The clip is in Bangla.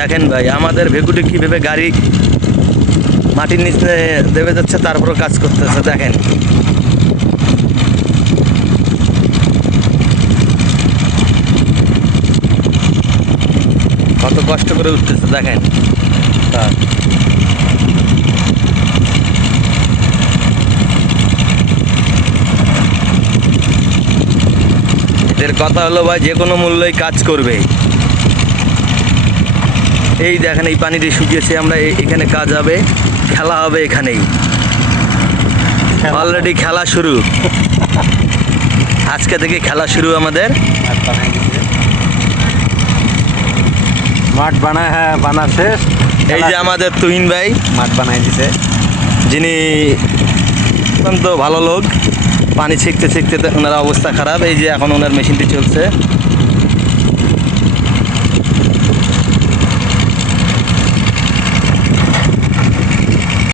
দেখেন ভাই আমাদের ভেকুটি কিভাবে গাড়ি মাটির নিচে দেবে যাচ্ছে, তারপরও কাজ করতেছে। দেখেন কত কষ্ট করে উঠতেছে, দেখেন। এদের কথা হলো ভাই যে কোনো মূল্যই কাজ করবে। এই দেখেন এই পানিটি শুকিয়েছে, আমরা এখানে কাজ হবে, খেলা হবে এখানেই। অলরেডি খেলা শুরু, আজকে থেকে খেলা শুরু আমাদের। মাঠ বানায়, হ্যাঁ বানা শেষ। এই যে আমাদের তুহিন ভাই মাঠ বানাই দিছে, যিনি অত্যন্ত ভালো লোক। পানি ছিঁকতে ছিঁকতে ওনার অবস্থা খারাপ। এই যে এখন ওনার মেশিনটি চলছে।